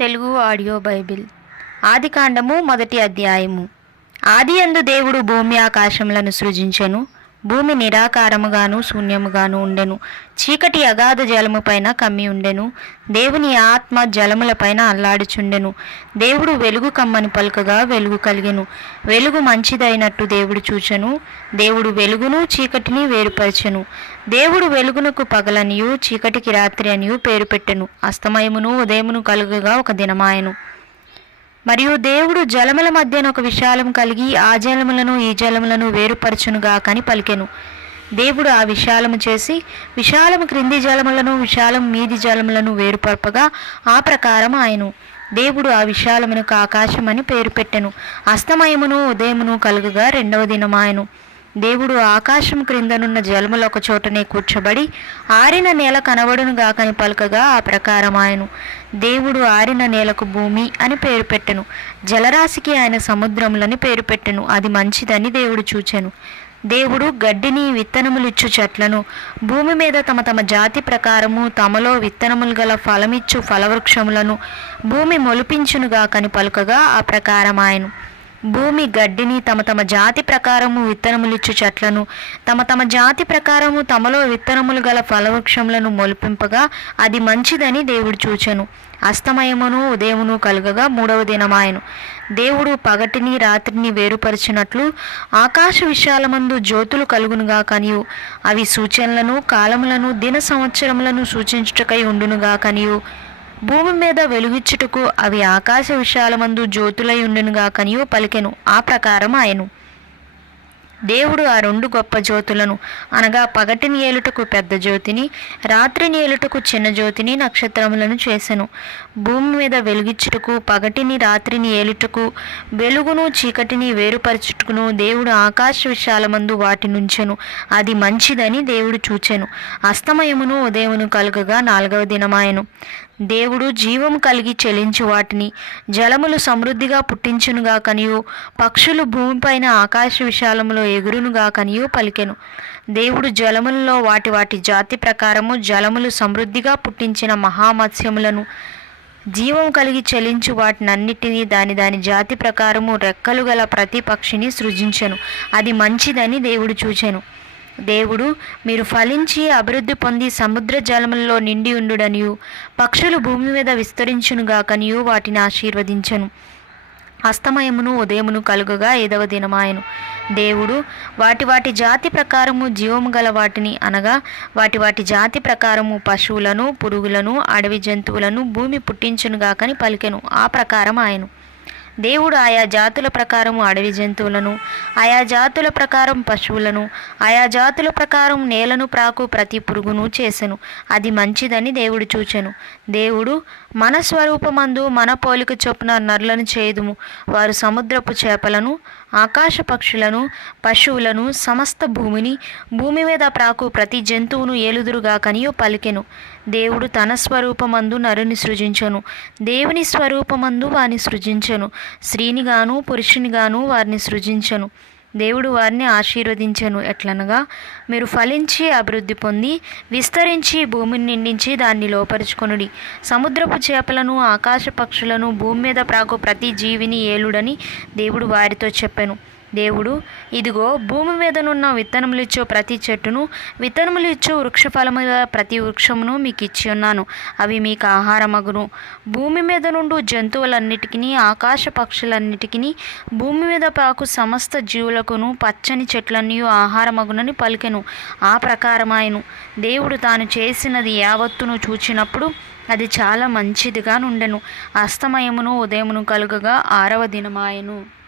Telugu audio Bible. ఆదికాండము మొదటి అధ్యాయము. ఆదియందు దేవుడు భూమి ఆకాశములను సృజించెను. భూమి నిరాకారముగాను శూన్యముగాను ఉండెను. చీకటి అగాధ జలము పైన కమ్మి ఉండెను. దేవుని ఆత్మ జలములపైన అల్లాడుచుండెను. దేవుడు వెలుగు కమ్మని పలుకగా వెలుగు కలిగెను. వెలుగు మంచిదైనట్టు దేవుడు చూచెను. దేవుడు వెలుగును చీకటిని వేరుపరచెను. దేవుడు వెలుగునకు పగలనియు చీకటికి రాత్రి అనియు పేరు పెట్టెను. అస్తమయమును ఉదయమును కలుగగా ఒక దినమాయెను. మరియు దేవుడు జలముల మధ్యన ఒక విశాలం కలిగి ఆ జలములను ఈ జలములను వేరుపరచునుగాకని పలికెను. దేవుడు ఆ విశాలము చేసి విశాలము క్రింది జలములను విశాలం మీది జలములను వేరుపరపగా ఆ ప్రకారం ఆయను. దేవుడు ఆ విశాలమునకు ఆకాశమని పేరు పెట్టెను. అస్తమయమును ఉదయమును కలుగగా రెండవ దినమాయెను. దేవుడు ఆకాశం క్రిందనున్న జలముల ఒక చోటనే కూర్చబడి ఆరిన నేల కనబడును గాకని పలుకగా ఆ ప్రకారం ఆయను. దేవుడు ఆరిన నేలకు భూమి అని పేరు పెట్టెను. జలరాశికి ఆయన సముద్రములని పేరు పెట్టెను. అది మంచిదని దేవుడు చూచెను. దేవుడు గడ్డిని విత్తనములిచ్చు చెట్లను భూమి మీద తమ తమ జాతి ప్రకారము తమలో విత్తనములు గల ఫలమిచ్చు ఫలవృక్షములను భూమి మొలిపించునుగాకని పలుకగా ఆ ప్రకారం ఆయను. భూమి గడ్డిని తమ తమ జాతి ప్రకారము విత్తనములిచ్చు చెట్లను తమ తమ జాతి ప్రకారము తమలో విత్తనములు గల ఫలవృక్షములను మొలిపింపగా అది మంచిదని దేవుడు చూచెను. అస్తమయమును ఉదయమును కలుగగా మూడవ దినమాయెను. దేవుడు పగటిని రాత్రిని వేరుపరిచినట్లు ఆకాశ విశాలమందు జ్యోతులు కలుగునుగా కనియు అవి సూచనలను కాలములను దిన సంవత్సరములను సూచించుటకై ఉండునుగా కనియు భూమి మీద వెలుగిచ్చుటకు అవి ఆకాశ విశాలమందు జ్యోతులై ఉండునుగా కనియు పలికెను. ఆ ప్రకారం ఆయను. దేవుడు ఆ రెండు గొప్ప జ్యోతులను అనగా పగటిని ఏలుటకు పెద్ద జ్యోతిని రాత్రిని ఏలుటకు చిన్న జ్యోతిని నక్షత్రములను చేసెను. భూమి మీద వెలుగిచ్చుటకు పగటిని రాత్రిని ఏలుటకు వెలుగును చీకటిని వేరుపరచుటకును దేవుడు ఆకాశ విశాలమందు వాటి నుంచెను. అది మంచిదని దేవుడు చూచెను. అస్తమయమును ఉదయమును కలుగగా నాలుగవ దినమాయెను. దేవుడు జీవము కలిగి చెలించు వాటిని జలములు సమృద్ధిగా పుట్టించునుగా కనియు పక్షులు భూమిపైన ఆకాశ విశాలములో ఎగురునుగా కనియు పలికెను. దేవుడు జలములలో వాటి వాటి జాతి ప్రకారము జలములు సమృద్ధిగా పుట్టించిన మహామత్స్యములను జీవం కలిగి చెలించు వాటినన్నిటినీ దాని దాని జాతి ప్రకారము రెక్కలు గల ప్రతి పక్షిని సృజించెను. అది మంచిదని దేవుడు చూచెను. దేవుడు మీరు ఫలించి అభివృద్ధి పొంది సముద్ర జలములలో నిండి ఉండుడనియు పక్షులు భూమి మీద విస్తరించునుగాకనియు వాటిని ఆశీర్వదించెను. అస్తమయమును ఉదయమును కలుగగా ఐదవ దినమాయెను. దేవుడు వాటి వాటి జాతి ప్రకారము జీవము గల వాటిని అనగా వాటి వాటి జాతి ప్రకారము పశువులను పురుగులను అడవి జంతువులను భూమి పుట్టించునుగాకని పలికెను. ఆ ప్రకారం ఆయను. దేవుడు ఆయా జాతుల ప్రకారము అడవి జంతువులను ఆయా జాతుల ప్రకారం పశువులను ఆయా జాతుల ప్రకారం నేలను ప్రాకు ప్రతి పురుగును చేసెను. అది మంచిదని దేవుడు చూచెను. దేవుడు మన స్వరూపమందు మన పోలిక చొప్పున నరులను చేయుదుము. వారు సముద్రపు చేపలను ఆకాశ పక్షులను పశువులను సమస్త భూమిని భూమి మీద ప్రాకు ప్రతి జంతువును ఏలుదురుగా కనియు పలికెను. దేవుడు తన స్వరూపమందు నరుని సృజించెను. దేవుని స్వరూపమందు వారిని సృజించెను. స్త్రీనిగాను పురుషునిగాను వారిని సృజించెను. దేవుడు వారిని ఆశీర్వదించెను. ఎట్లనగా మీరు ఫలించి అభివృద్ధి పొంది విస్తరించి భూమిని నిండించి దాన్ని లోపరుచుకొనుడి. సముద్రపు చేపలను ఆకాశ పక్షులను భూమి మీద ప్రాకు ప్రతి జీవిని ఏలుడని దేవుడు వారితో చెప్పెను. దేవుడు ఇదిగో భూమి మీదనున్న విత్తనములిచ్చు ప్రతి చెట్టును విత్తనములు ఇచ్చు వృక్షఫలముల ప్రతి వృక్షమును మీకు ఇచ్చి ఉన్నాను. అవి మీకు ఆహారమగును. భూమి మీద నుండి జంతువులన్నిటికీ ఆకాశ పక్షులన్నిటికీ భూమి మీద పాకు సమస్త జీవులకును పచ్చని చెట్లన్నీ ఆహారమగునని పలికెను. ఆ ప్రకారమాయను. దేవుడు తాను చేసినది యావత్తును చూచినప్పుడు అది చాలా మంచిదిగా నుండెను. అస్తమయమును ఉదయమును కలుగగా ఆరవ దినమాయెను.